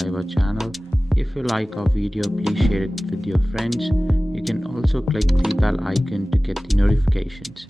subscribe our channel. If you like our video, please share it with your friends. You can also click the bell icon to get the notifications.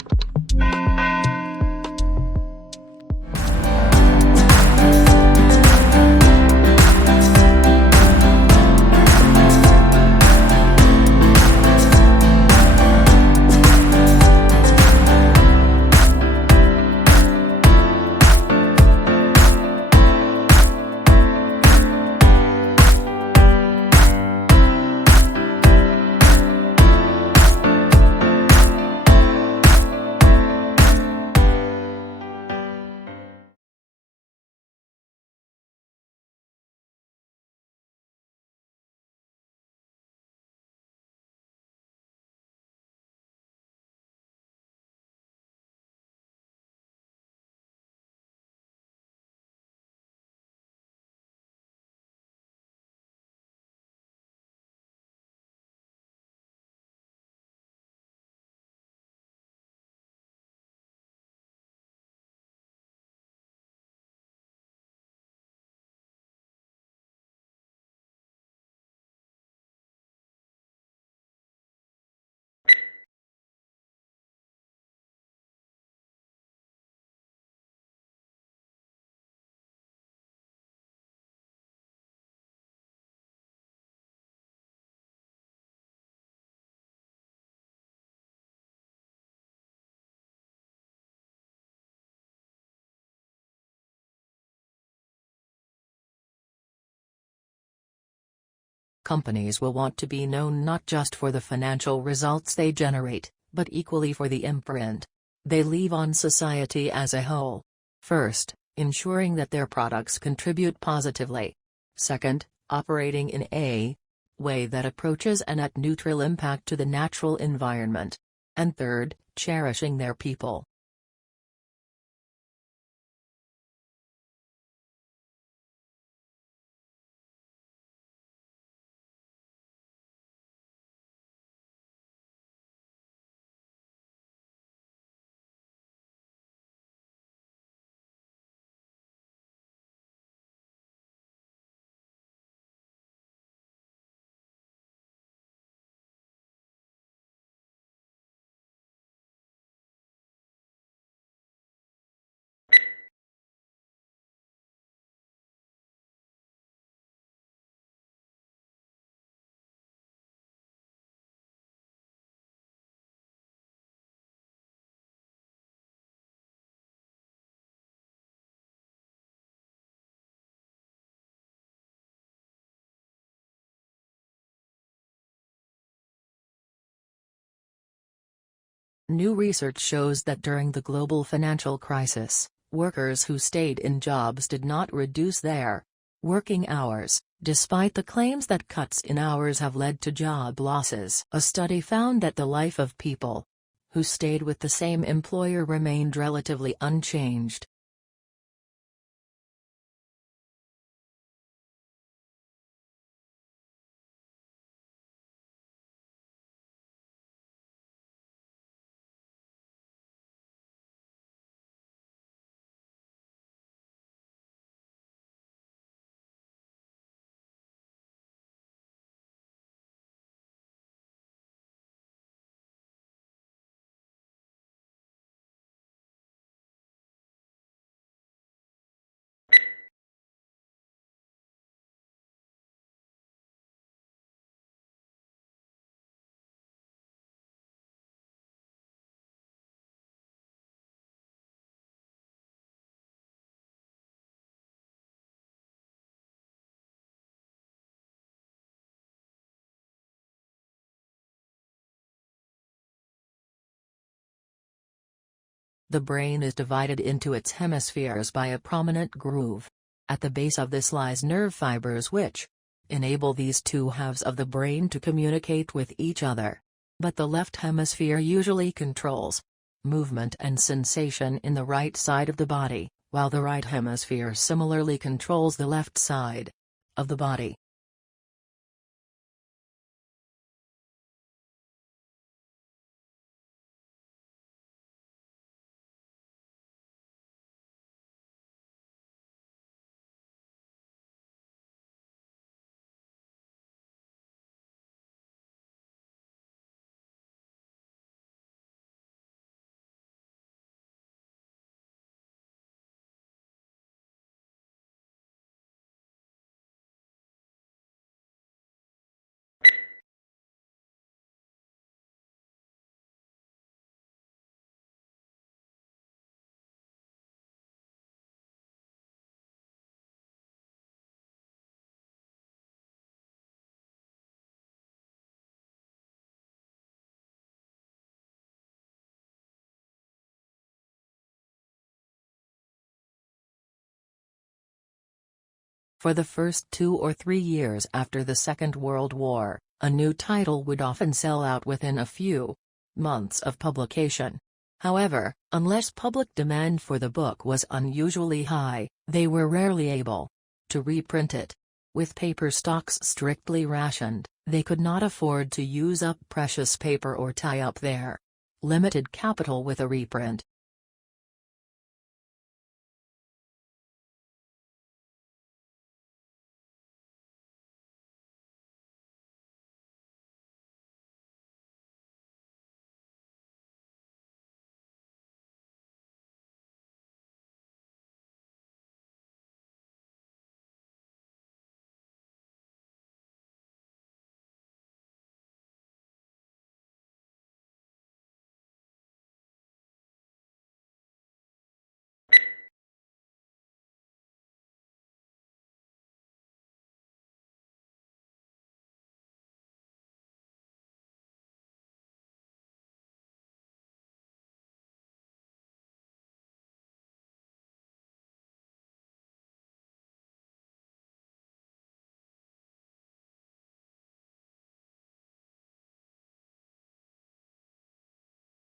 Companies will want to be known not just for the financial results they generate, but equally for the imprint they leave on society as a whole. First, ensuring that their products contribute positively. Second, operating in a way that approaches a net neutral impact to the natural environment. And third, cherishing their people. New research shows that during the global financial crisis, workers who stayed in jobs did not reduce their working hours, despite the claims that cuts in hours have led to job losses. A study found that the life of people who stayed with the same employer remained relatively unchanged. The brain is divided into its hemispheres by a prominent groove. At the base of this lies nerve fibers which enable these two halves of the brain to communicate with each other. But the left hemisphere usually controls movement and sensation in the right side of the body, while the right hemisphere similarly controls the left side of the body. For the first 2 or 3 years after the Second World War, a new title would often sell out within a few months of publication. However, unless public demand for the book was unusually high, they were rarely able to reprint it. With paper stocks strictly rationed, they could not afford to use up precious paper or tie up their limited capital with a reprint.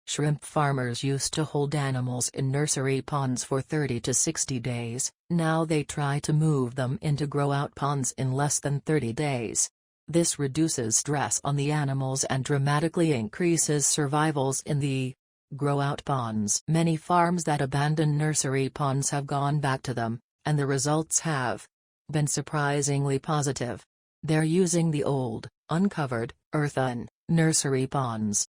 Shrimp farmers used to hold animals in nursery ponds for 30 to 60 days, now they try to move them into grow-out ponds in less than 30 days. This reduces stress on the animals and dramatically increases survivals in the grow-out ponds. Many farms that abandon nursery ponds have gone back to them, and the results have been surprisingly positive. They're using the old, uncovered, earthen nursery ponds.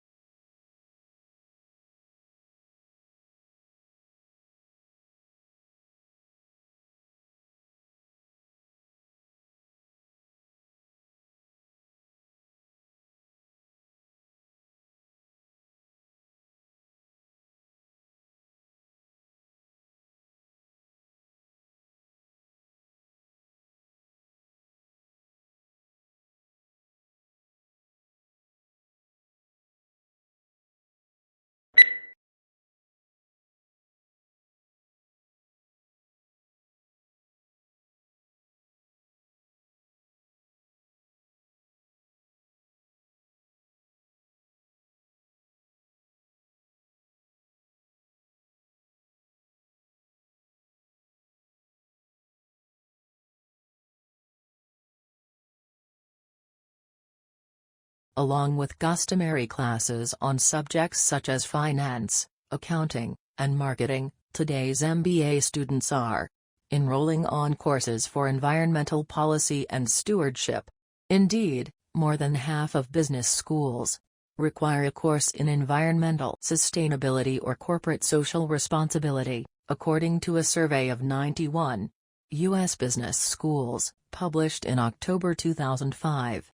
Along with customary classes on subjects such as finance, accounting, and marketing, today's MBA students are enrolling on courses for environmental policy and stewardship. Indeed, more than half of business schools require a course in environmental sustainability or corporate social responsibility, according to a survey of 91 U.S. business schools, published in October 2005.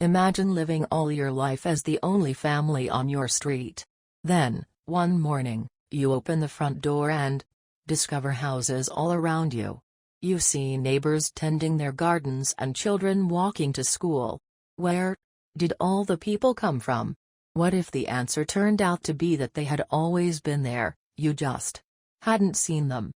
Imagine living all your life as the only family on your street. Then, one morning, you open the front door and discover houses all around you. You see neighbors tending their gardens and children walking to school. Where did all the people come from? What if the answer turned out to be that they had always been there, you just hadn't seen them?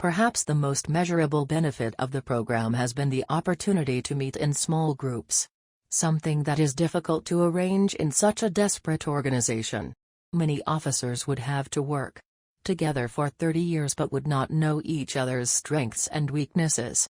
Perhaps the most measurable benefit of the program has been the opportunity to meet in small groups. Something that is difficult to arrange in such a desperate organization. Many officers would have to work together for 30 years but would not know each other's strengths and weaknesses.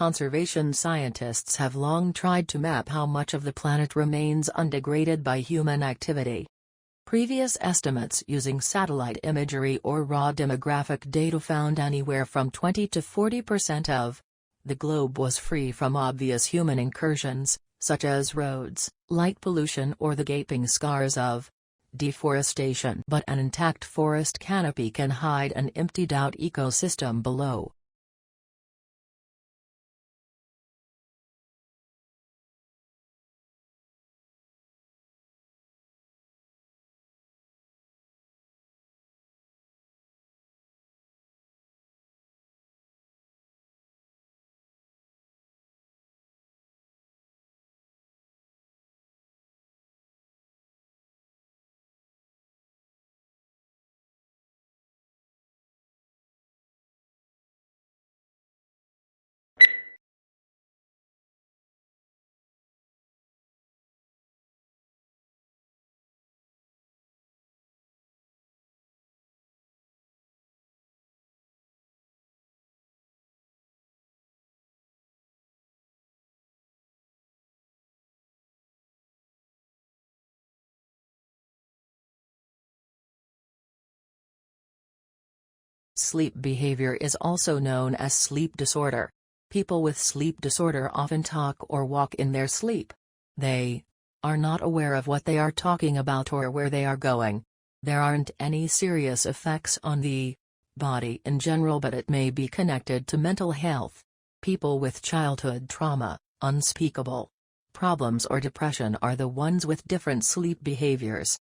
Conservation scientists have long tried to map how much of the planet remains undegraded by human activity. Previous estimates using satellite imagery or raw demographic data found anywhere from 20 to 40% of the globe was free from obvious human incursions, such as roads, light pollution or the gaping scars of deforestation. But an intact forest canopy can hide an emptied-out ecosystem below. Sleep behavior is also known as sleep disorder. People with sleep disorder often talk or walk in their sleep. They are not aware of what they are talking about or where they are going. There aren't any serious effects on the body in general, but it may be connected to mental health. People with childhood trauma, unspeakable problems or depression are the ones with different sleep behaviors.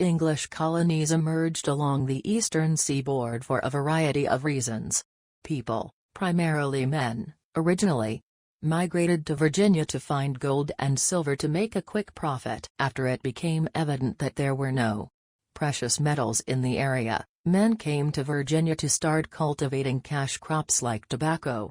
English colonies emerged along the eastern seaboard for a variety of reasons. People, primarily men, originally migrated to Virginia to find gold and silver to make a quick profit. After it became evident that there were no precious metals in the area, men came to Virginia to start cultivating cash crops like tobacco.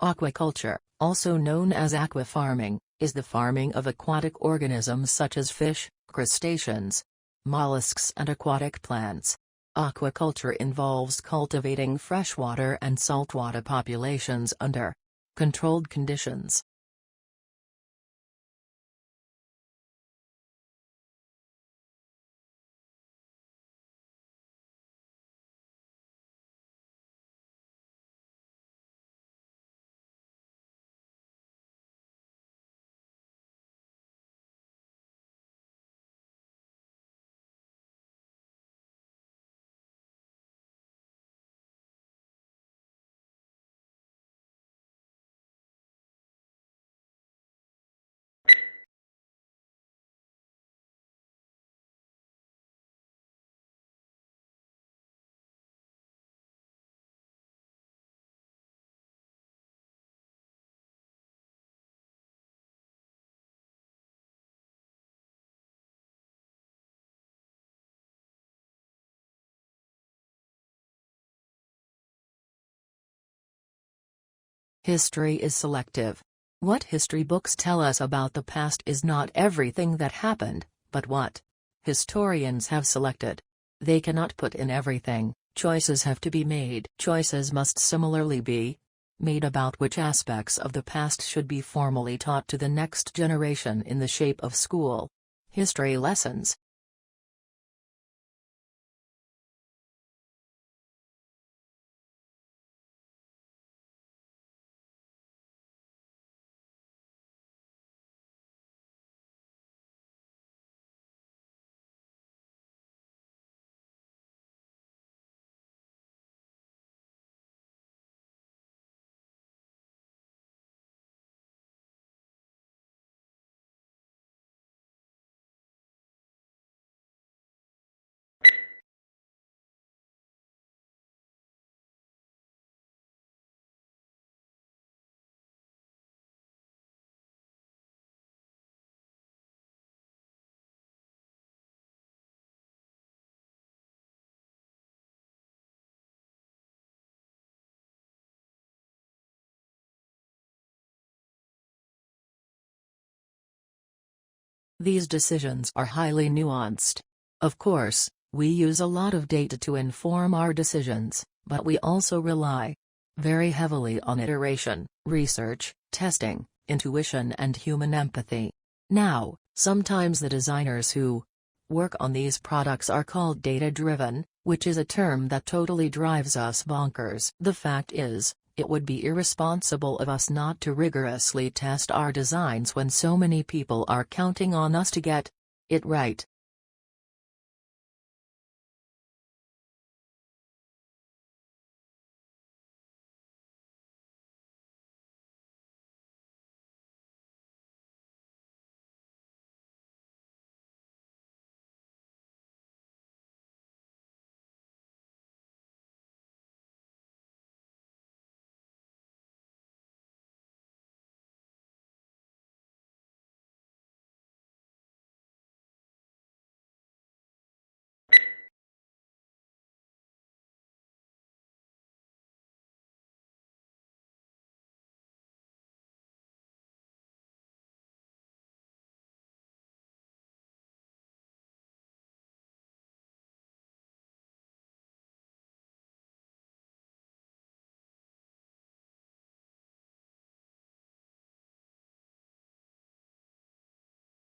Aquaculture, also known as aquafarming, is the farming of aquatic organisms such as fish, crustaceans, mollusks and aquatic plants. Aquaculture involves cultivating freshwater and saltwater populations under controlled conditions. History is selective. What history books tell us about the past is not everything that happened, but what historians have selected. They cannot put in everything. Choices have to be made. Choices must similarly be made about which aspects of the past should be formally taught to the next generation in the shape of school history lessons. These decisions are highly nuanced. Of course, we use a lot of data to inform our decisions, but we also rely very heavily on iteration, research, testing, intuition and human empathy. Now, sometimes the designers who work on these products are called data-driven, which is a term that totally drives us bonkers. The fact is, it would be irresponsible of us not to rigorously test our designs when so many people are counting on us to get it right.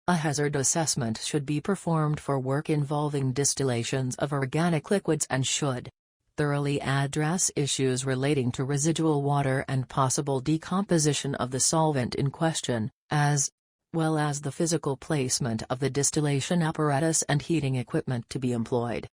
A hazard assessment should be performed for work involving distillations of organic liquids and should thoroughly address issues relating to residual water and possible decomposition of the solvent in question, as well as the physical placement of the distillation apparatus and heating equipment to be employed.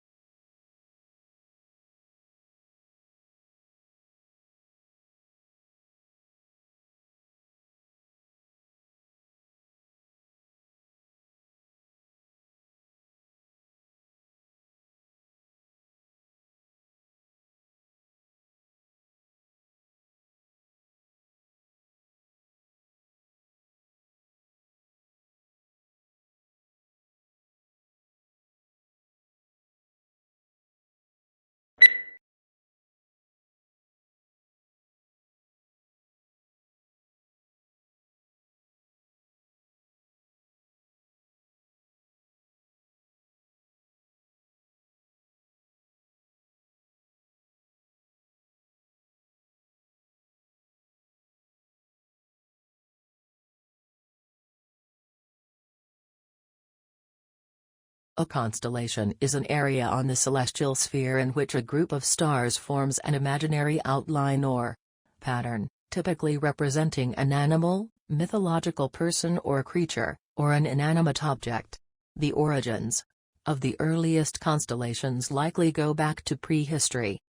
A constellation is an area on the celestial sphere in which a group of stars forms an imaginary outline or pattern, typically representing an animal, mythological person or creature, or an inanimate object. The origins of the earliest constellations likely go back to prehistory.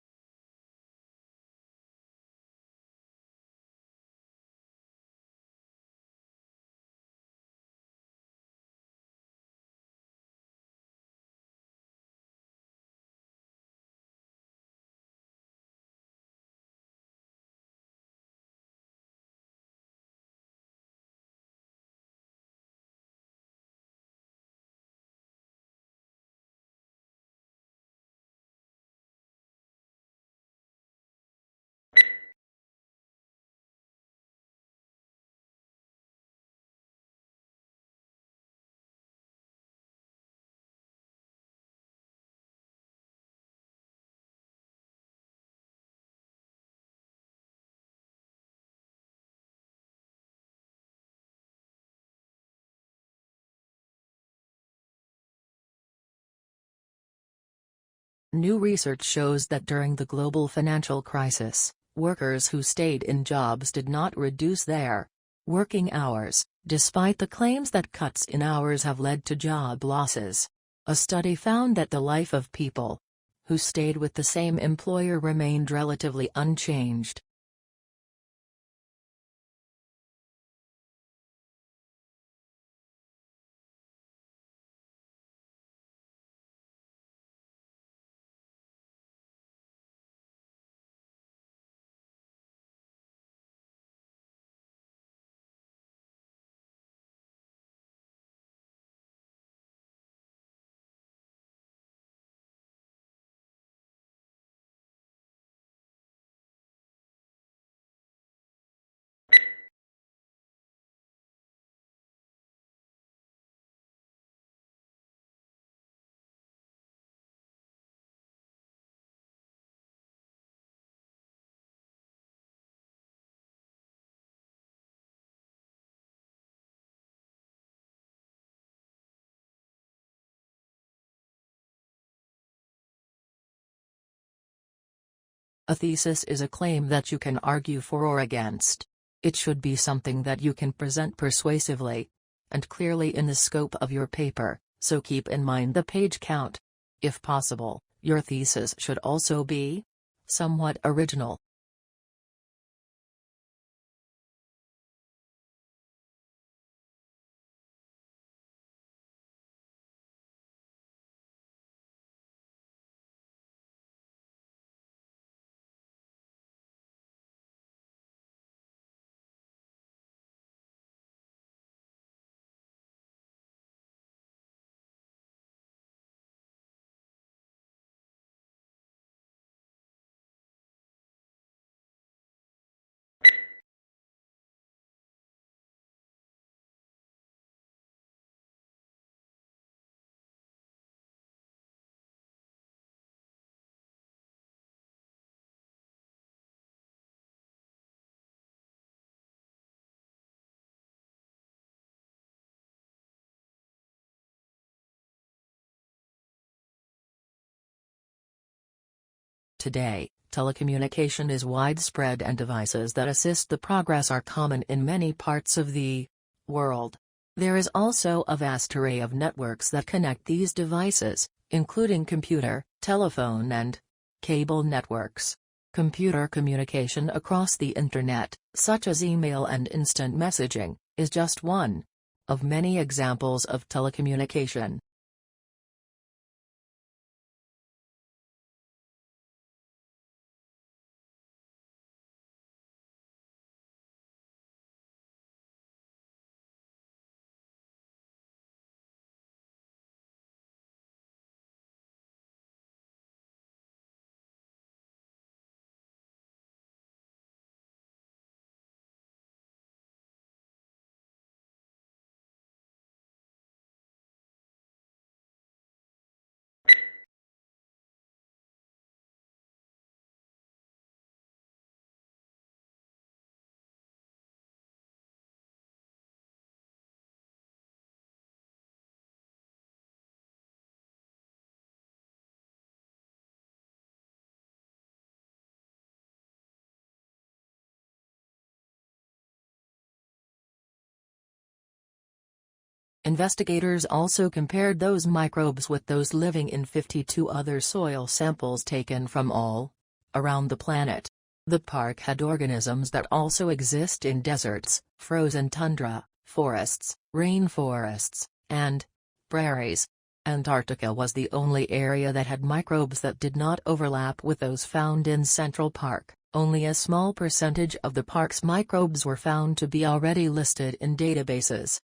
New research shows that during the global financial crisis, workers who stayed in jobs did not reduce their working hours, despite the claims that cuts in hours have led to job losses. A study found that the life of people who stayed with the same employer remained relatively unchanged. A thesis is a claim that you can argue for or against. It should be something that you can present persuasively and clearly in the scope of your paper, so keep in mind the page count. If possible, your thesis should also be somewhat original. Today, telecommunication is widespread and devices that assist the progress are common in many parts of the world. There is also a vast array of networks that connect these devices, including computer, telephone and cable networks. Computer communication across the Internet, such as email and instant messaging, is just one of many examples of telecommunication. Investigators also compared those microbes with those living in 52 other soil samples taken from all around the planet. The park had organisms that also exist in deserts, frozen tundra, forests, rainforests, and prairies. Antarctica was the only area that had microbes that did not overlap with those found in Central Park. Only a small percentage of the park's microbes were found to be already listed in databases.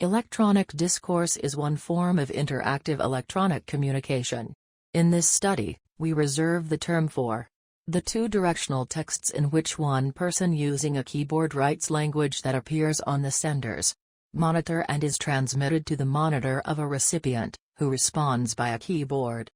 Electronic discourse is one form of interactive electronic communication. In this study, we reserve the term for the two-directional texts in which one person using a keyboard writes language that appears on the sender's monitor and is transmitted to the monitor of a recipient, who responds by a keyboard.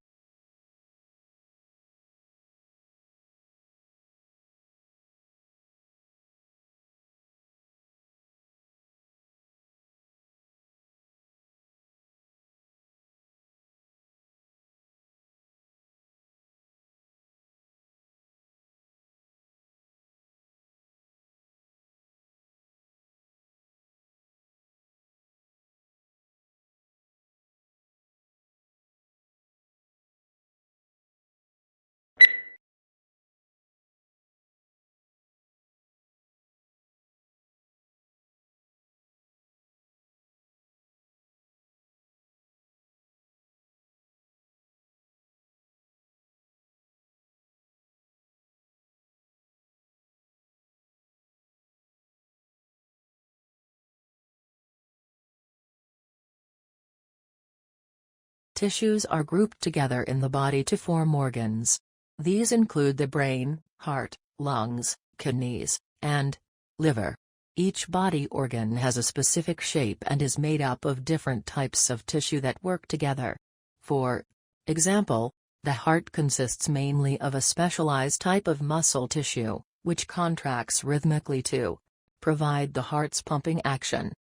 Tissues are grouped together in the body to form organs. These include the brain, heart, lungs, kidneys, and liver. Each body organ has a specific shape and is made up of different types of tissue that work together. For example, the heart consists mainly of a specialized type of muscle tissue, which contracts rhythmically to provide the heart's pumping action.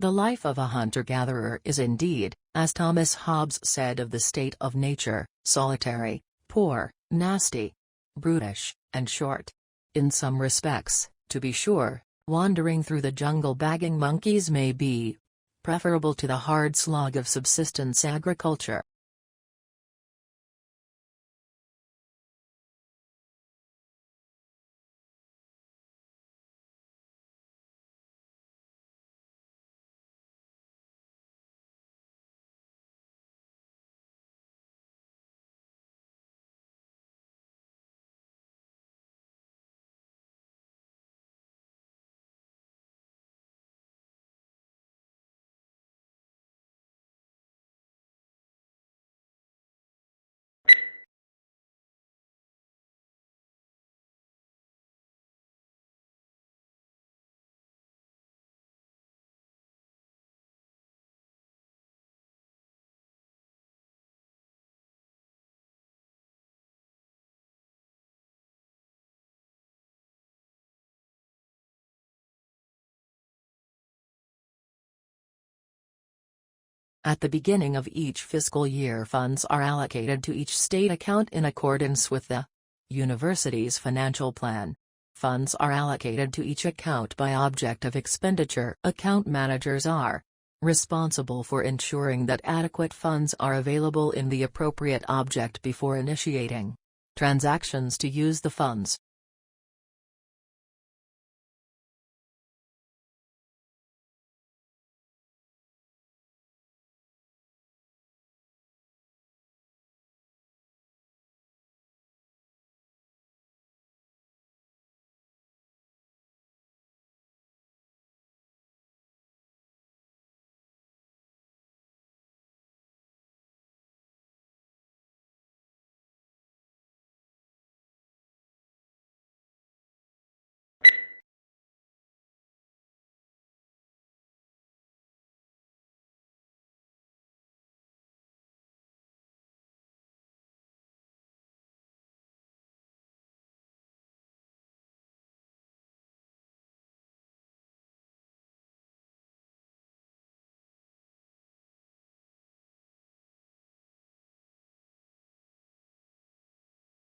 The life of a hunter-gatherer is indeed, as Thomas Hobbes said of the state of nature, solitary, poor, nasty, brutish, and short. In some respects, to be sure, wandering through the jungle bagging monkeys may be preferable to the hard slog of subsistence agriculture. At the beginning of each fiscal year, funds are allocated to each state account in accordance with the university's financial plan. Funds are allocated to each account by object of expenditure. Account managers are responsible for ensuring that adequate funds are available in the appropriate object before initiating transactions to use the funds.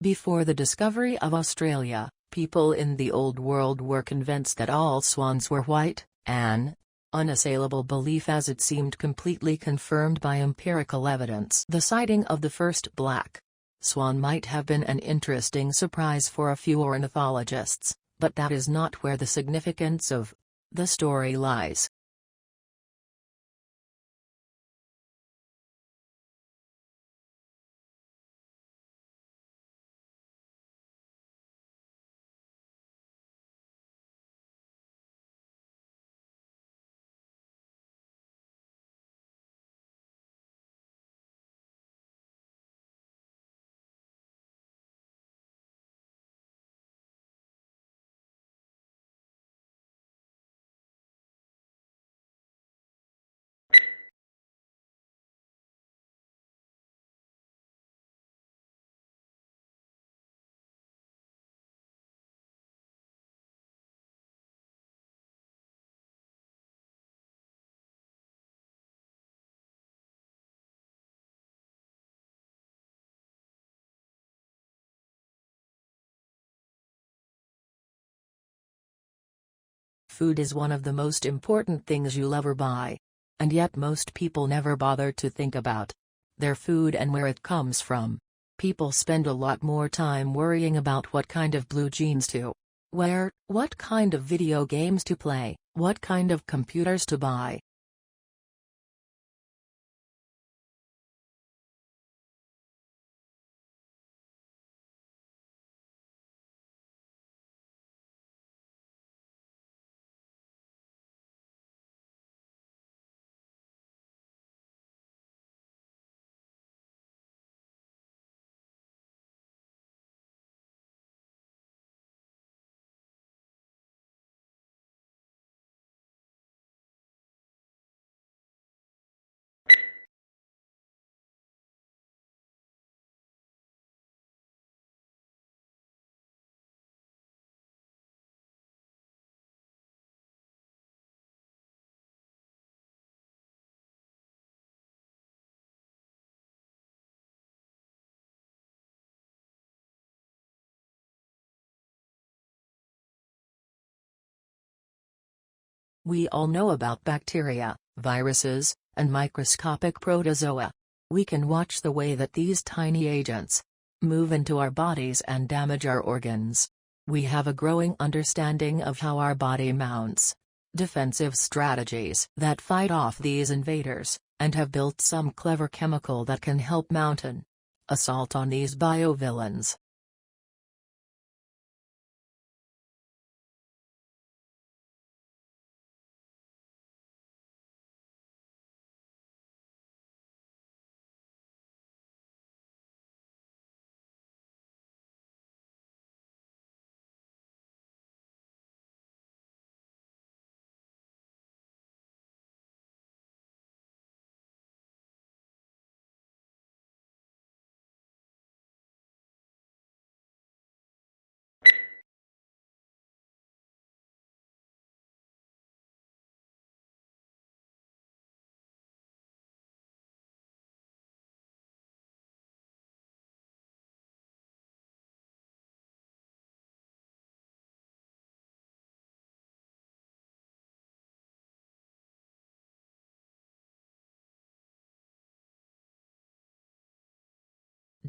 Before the discovery of Australia, people in the Old World were convinced that all swans were white, an unassailable belief as it seemed completely confirmed by empirical evidence. The sighting of the first black swan might have been an interesting surprise for a few ornithologists, but that is not where the significance of the story lies. Food is one of the most important things you'll ever buy. And yet most people never bother to think about their food and where it comes from. People spend a lot more time worrying about what kind of blue jeans to wear, what kind of video games to play, what kind of computers to buy. We all know about bacteria, viruses, and microscopic protozoa. We can watch the way that these tiny agents move into our bodies and damage our organs. We have a growing understanding of how our body mounts defensive strategies that fight off these invaders, and have built some clever chemical that can help mount an assault on these biovillains.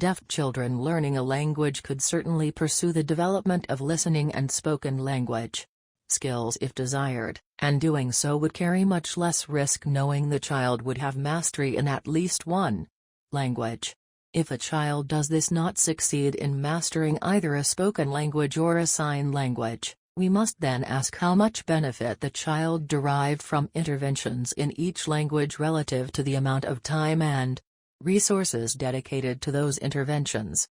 Deaf children learning a language could certainly pursue the development of listening and spoken language skills if desired, and doing so would carry much less risk knowing the child would have mastery in at least one language. If a child does this not succeed in mastering either a spoken language or a sign language, we must then ask how much benefit the child derived from interventions in each language relative to the amount of time and resources dedicated to those interventions.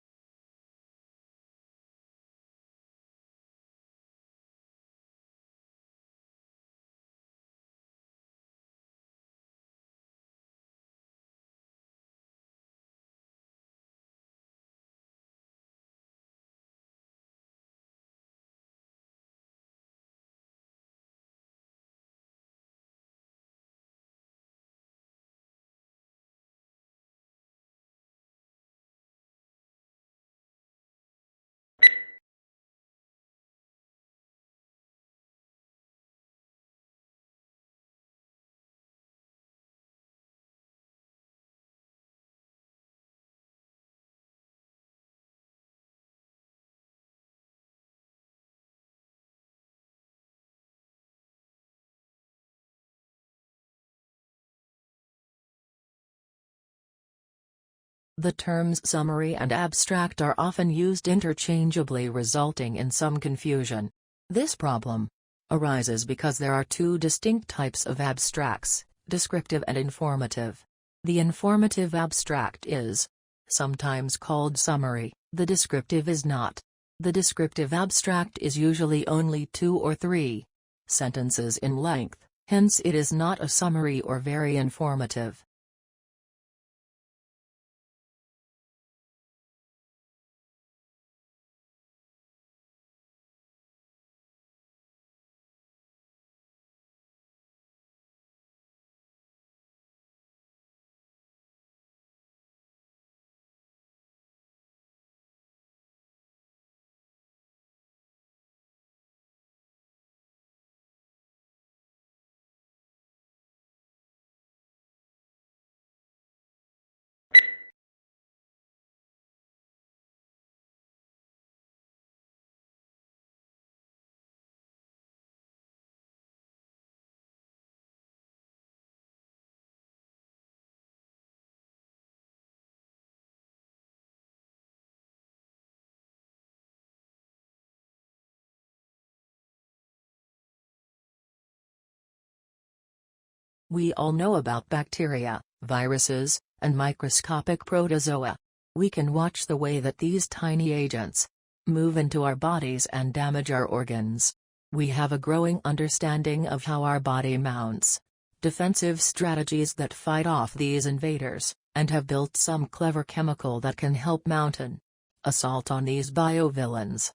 The terms summary and abstract are often used interchangeably, resulting in some confusion. This problem arises because there are two distinct types of abstracts, descriptive and informative. The informative abstract is sometimes called summary, the descriptive is not. The descriptive abstract is usually only 2 or 3 sentences in length, hence it is not a summary or very informative. We all know about bacteria, viruses, and microscopic protozoa. We can watch the way that these tiny agents move into our bodies and damage our organs. We have a growing understanding of how our body mounts defensive strategies that fight off these invaders, and have built some clever chemical that can help mount an assault on these biovillains.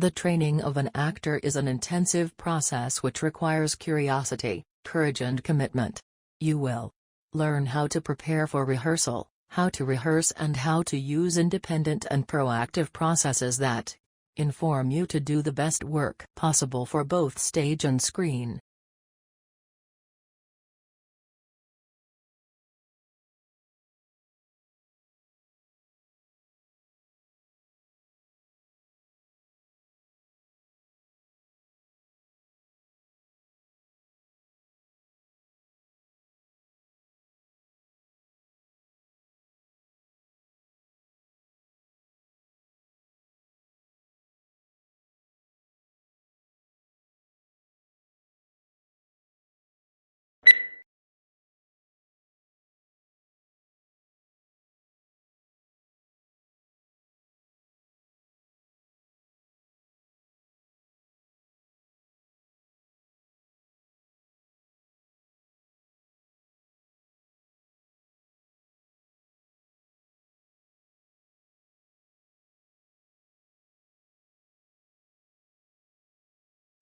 The training of an actor is an intensive process which requires curiosity, courage and commitment. You will learn how to prepare for rehearsal, how to rehearse and how to use independent and proactive processes that inform you to do the best work possible for both stage and screen.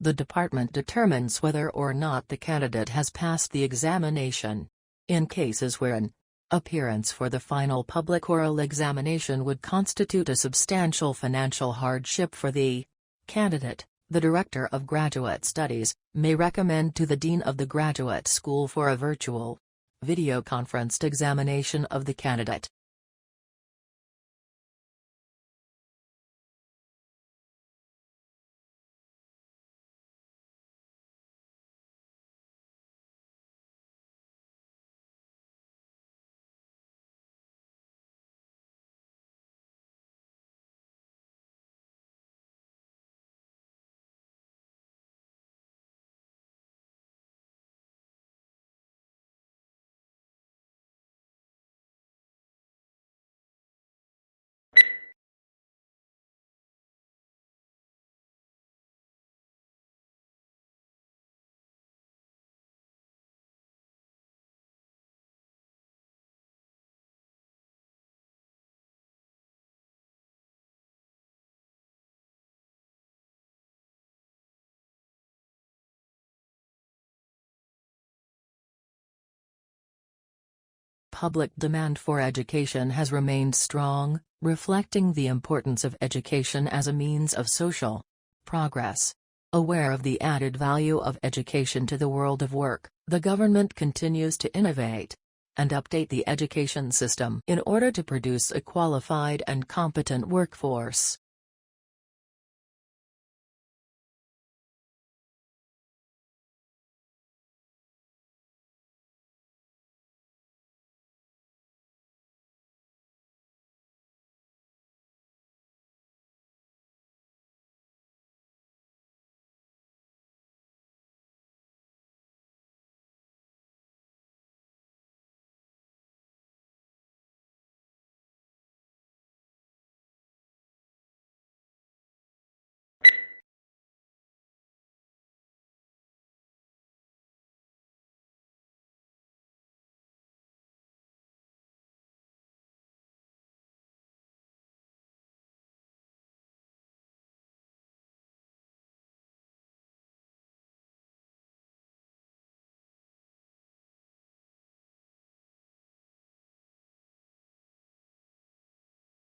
The department determines whether or not the candidate has passed the examination. In cases where an appearance for the final public oral examination would constitute a substantial financial hardship for the candidate, the Director of Graduate Studies may recommend to the Dean of the Graduate School for a virtual, video-conferenced examination of the candidate. Public demand for education has remained strong, reflecting the importance of education as a means of social progress. Aware of the added value of education to the world of work, the government continues to innovate and update the education system in order to produce a qualified and competent workforce.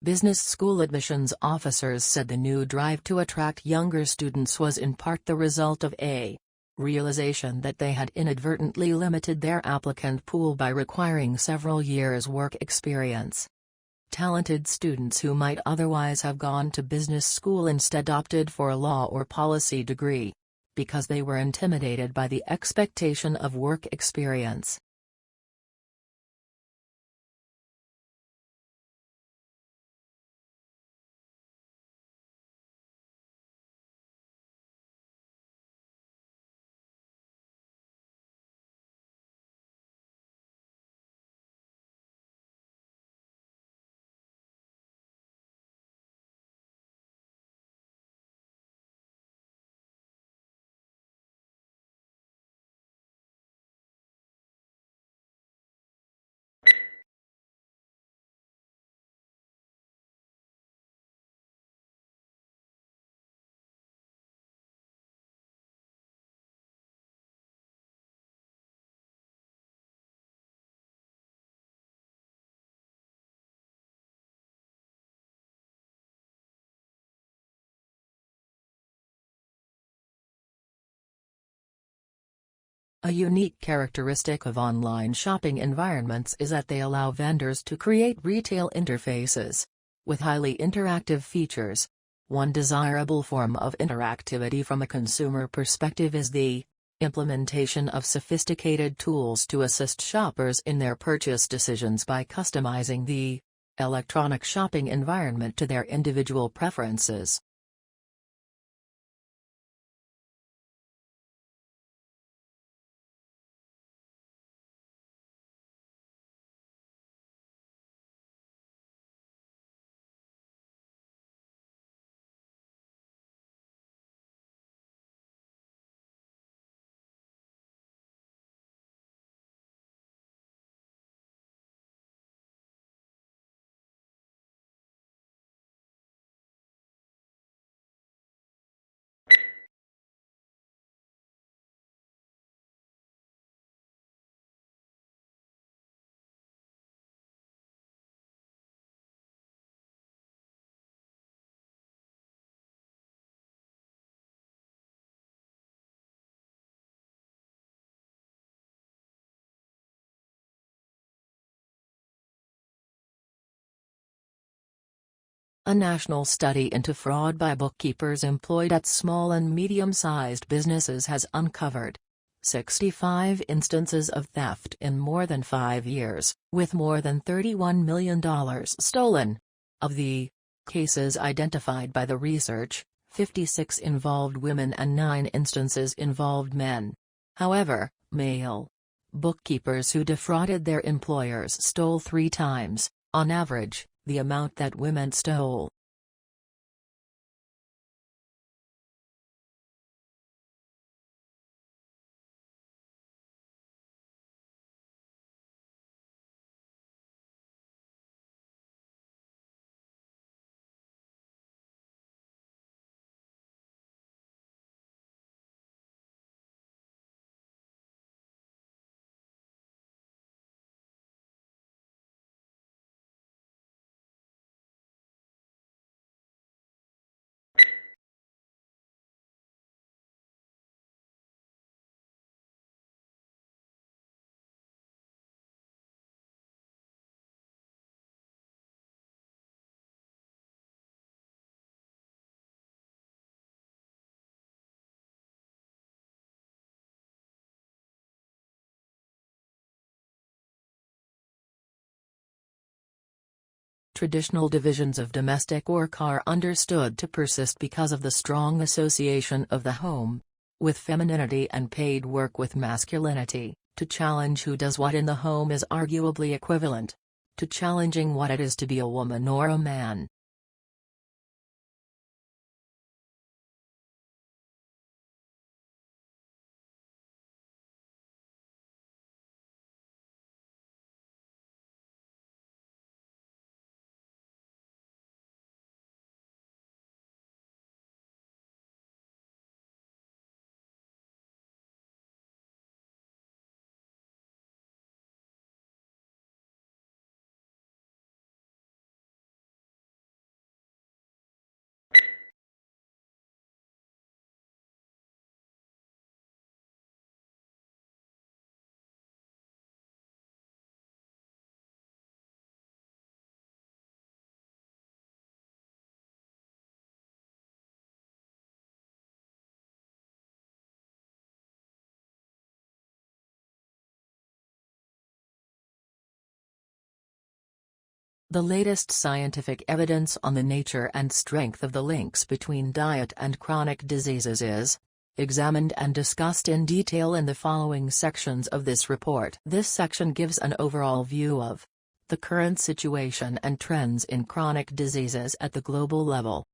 Business school admissions officers said the new drive to attract younger students was in part the result of a realization that they had inadvertently limited their applicant pool by requiring several years' work experience. Talented students who might otherwise have gone to business school instead opted for a law or policy degree, because they were intimidated by the expectation of work experience. A unique characteristic of online shopping environments is that they allow vendors to create retail interfaces with highly interactive features. One desirable form of interactivity from a consumer perspective is the implementation of sophisticated tools to assist shoppers in their purchase decisions by customizing the electronic shopping environment to their individual preferences. A national study into fraud by bookkeepers employed at small and medium-sized businesses has uncovered 65 instances of theft in more than 5 years, with more than $31 million stolen. Of the cases identified by the research, 56 involved women and 9 instances involved men. However, male bookkeepers who defrauded their employers stole 3 times, on average, the amount that women stole. Traditional divisions of domestic work are understood to persist because of the strong association of the home with femininity and paid work with masculinity. To challenge who does what in the home is arguably equivalent to challenging what it is to be a woman or a man. The latest scientific evidence on the nature and strength of the links between diet and chronic diseases is examined and discussed in detail in the following sections of this report. This section gives an overall view of the current situation and trends in chronic diseases at the global level.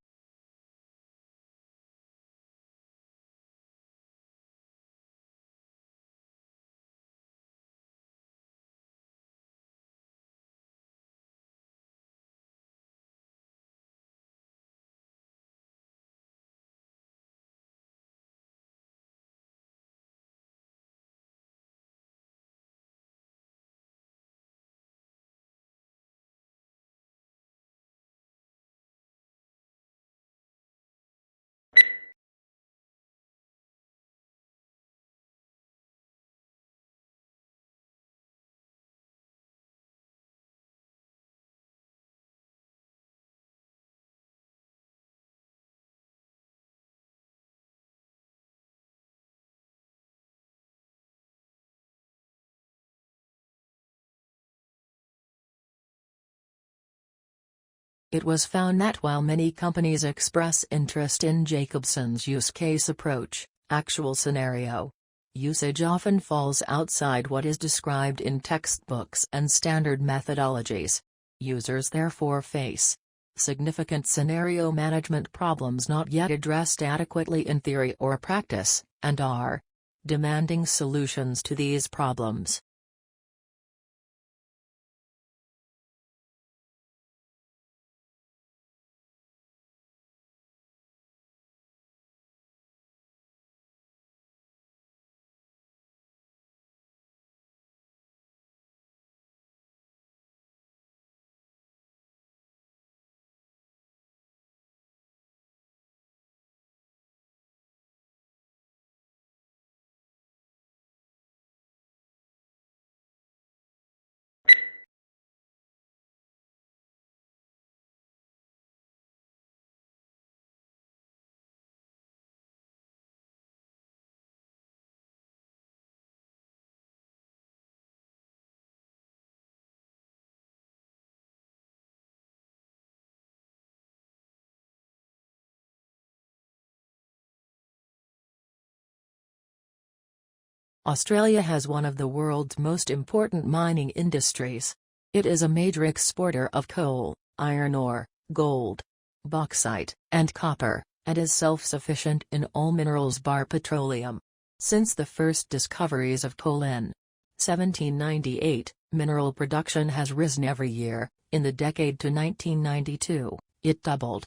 It was found that while many companies express interest in Jacobson's use case approach, actual scenario usage often falls outside what is described in textbooks and standard methodologies. Users therefore face significant scenario management problems not yet addressed adequately in theory or practice, and are demanding solutions to these problems. Australia has one of the world's most important mining industries. It is a major exporter of coal, iron ore, gold, bauxite, and copper, and is self-sufficient in all minerals bar petroleum. Since the first discoveries of coal in 1798, mineral production has risen every year. In the decade to 1992, it doubled.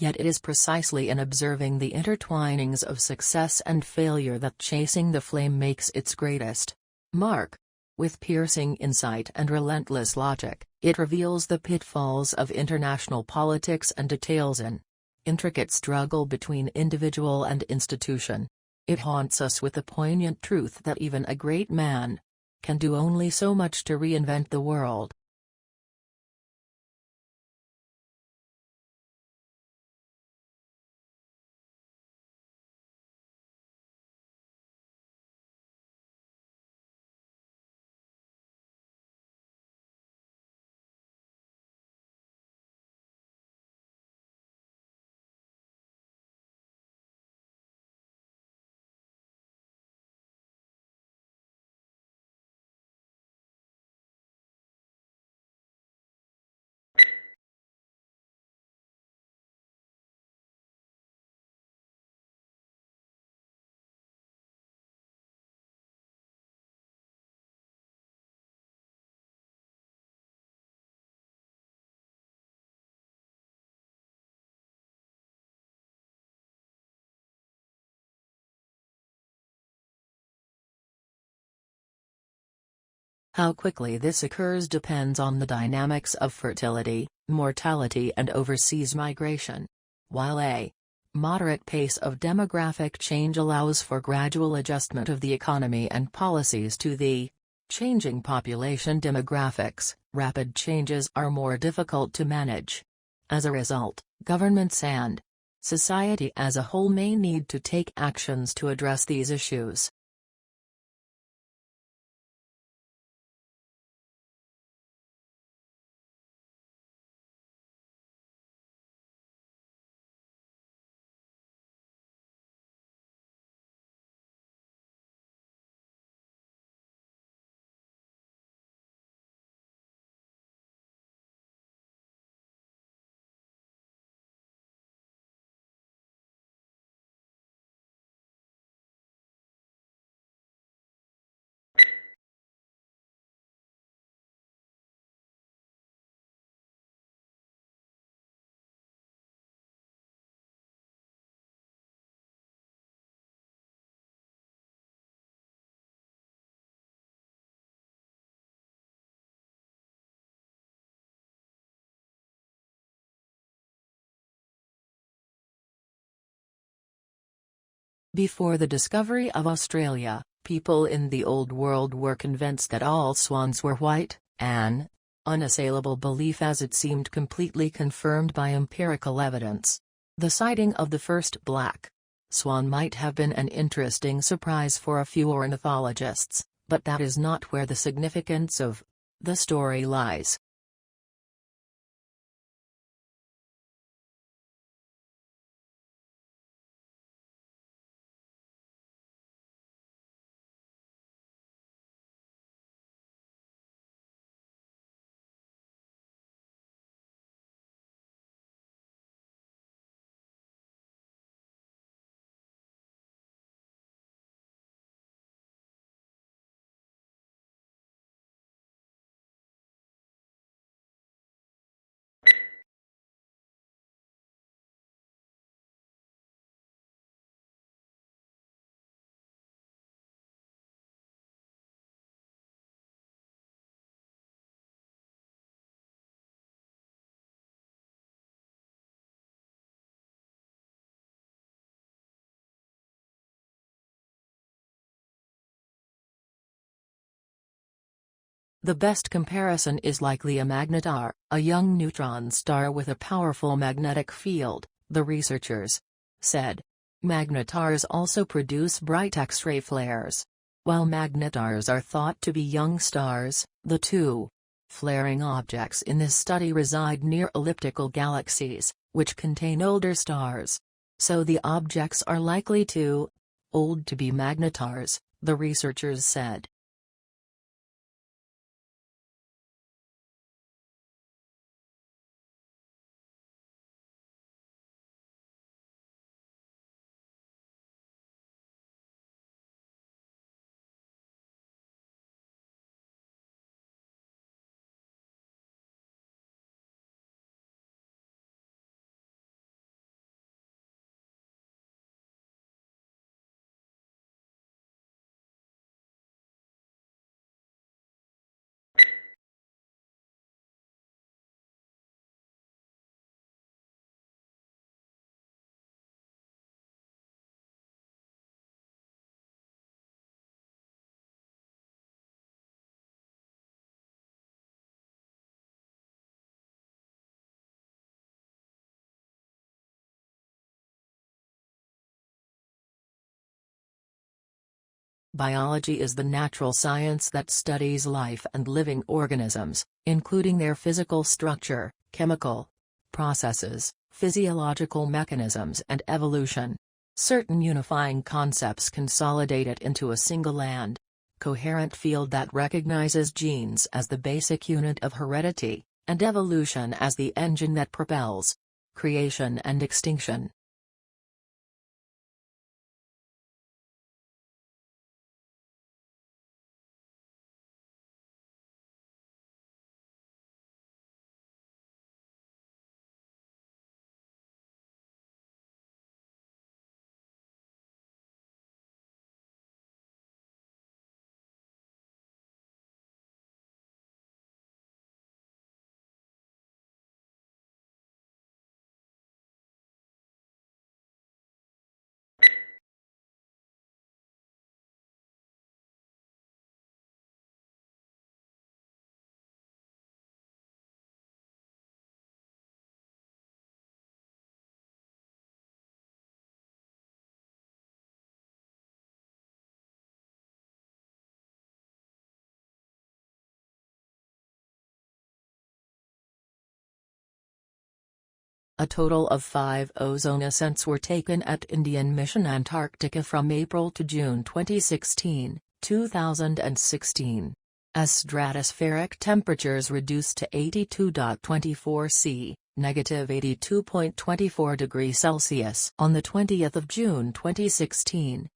Yet it is precisely in observing the intertwinings of success and failure that Chasing the Flame makes its greatest mark. With piercing insight and relentless logic, it reveals the pitfalls of international politics and details an intricate struggle between individual and institution. It haunts us with the poignant truth that even a great man can do only so much to reinvent the world. How quickly this occurs depends on the dynamics of fertility, mortality and overseas migration. While a moderate pace of demographic change allows for gradual adjustment of the economy and policies to the changing population demographics, rapid changes are more difficult to manage. As a result, governments and society as a whole may need to take actions to address these issues. Before the discovery of Australia, people in the Old World were convinced that all swans were white, an unassailable belief as it seemed completely confirmed by empirical evidence. The sighting of the first black swan might have been an interesting surprise for a few ornithologists, but that is not where the significance of the story lies. The best comparison is likely a magnetar, a young neutron star with a powerful magnetic field, the researchers said. Magnetars also produce bright X-ray flares. While magnetars are thought to be young stars, the two flaring objects in this study reside near elliptical galaxies, which contain older stars. So the objects are likely too old to be magnetars, the researchers said. Biology is the natural science that studies life and living organisms, including their physical structure, chemical processes, physiological mechanisms and evolution. Certain unifying concepts consolidate it into a single and coherent field that recognizes genes as the basic unit of heredity, and evolution as the engine that propels creation and extinction. A total of 5 ozone ascents were taken at Indian mission Antarctica from April to June 2016. As stratospheric temperatures reduced to 82.24 C, negative 82.24 degrees Celsius on the 20th of June 2016,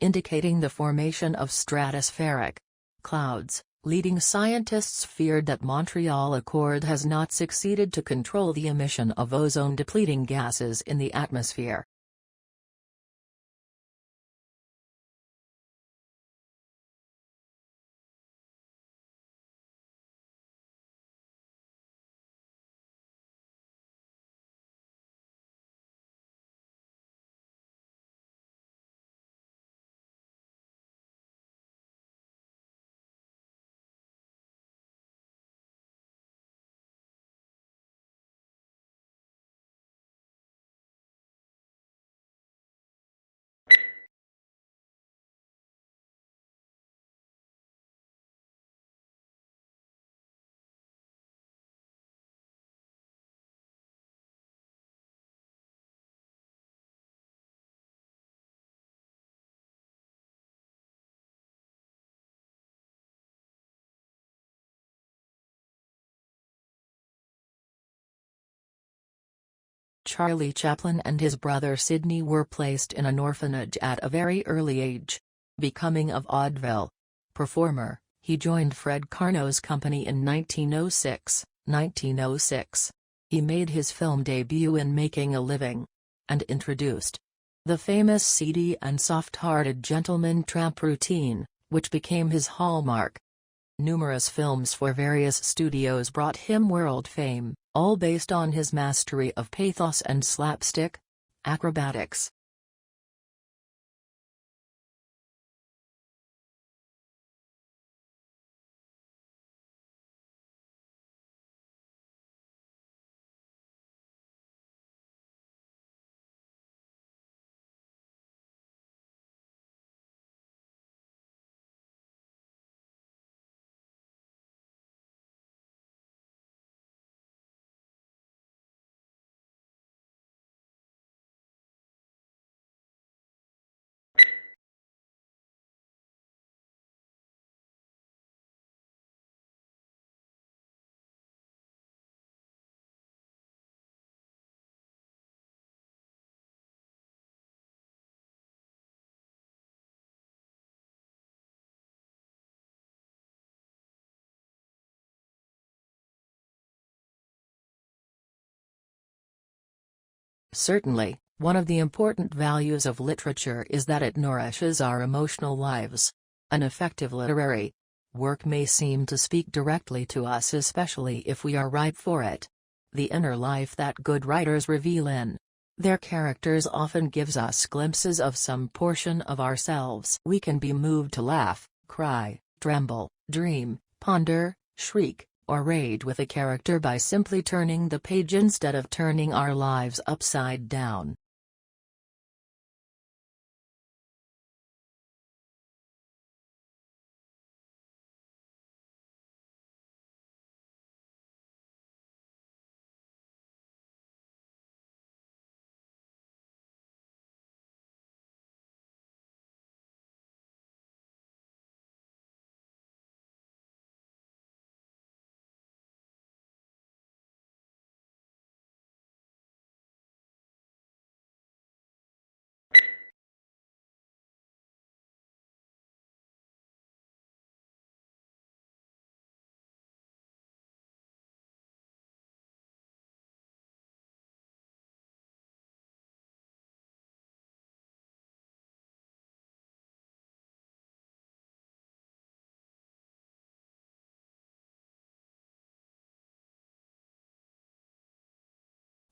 indicating the formation of stratospheric clouds. Leading scientists feared that Montreal Accord has not succeeded to control the emission of ozone-depleting gases in the atmosphere. Charlie Chaplin and his brother Sidney were placed in an orphanage at a very early age. Becoming a vaudeville performer, he joined Fred Karno's company in 1906. He made his film debut in Making a Living, and introduced the famous seedy and soft-hearted gentleman tramp routine, which became his hallmark. Numerous films for various studios brought him world fame, all based on his mastery of pathos and slapstick acrobatics. Certainly, one of the important values of literature is that it nourishes our emotional lives. An effective literary work may seem to speak directly to us, especially if we are ripe for it. The inner life that good writers reveal in their characters often gives us glimpses of some portion of ourselves. We can be moved to laugh, cry, tremble, dream, ponder, shriek, or rage with a character by simply turning the page instead of turning our lives upside down.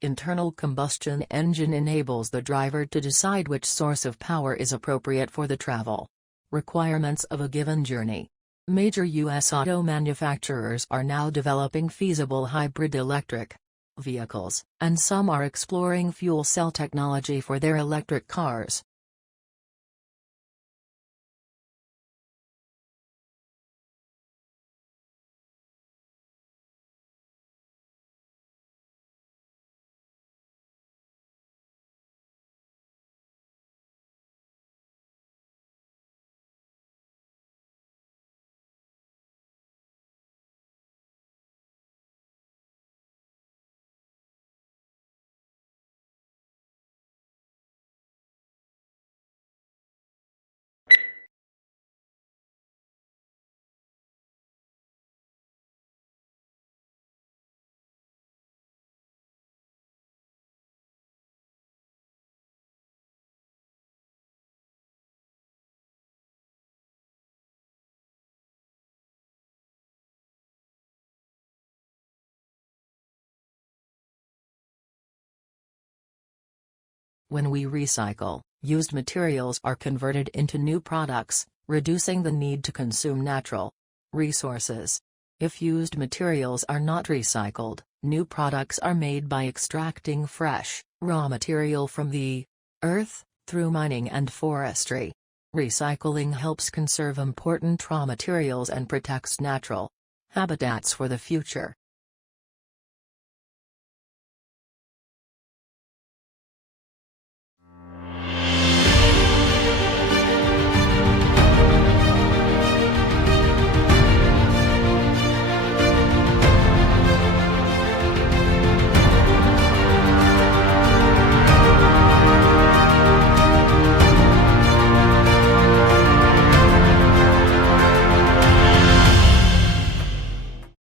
Internal combustion engine enables the driver to decide which source of power is appropriate for the travel requirements of a given journey. Major U.S. auto manufacturers are now developing feasible hybrid electric vehicles, and some are exploring fuel cell technology for their electric cars. When we recycle, used materials are converted into new products, reducing the need to consume natural resources. If used materials are not recycled, new products are made by extracting fresh, raw material from the earth, through mining and forestry. Recycling helps conserve important raw materials and protects natural habitats for the future.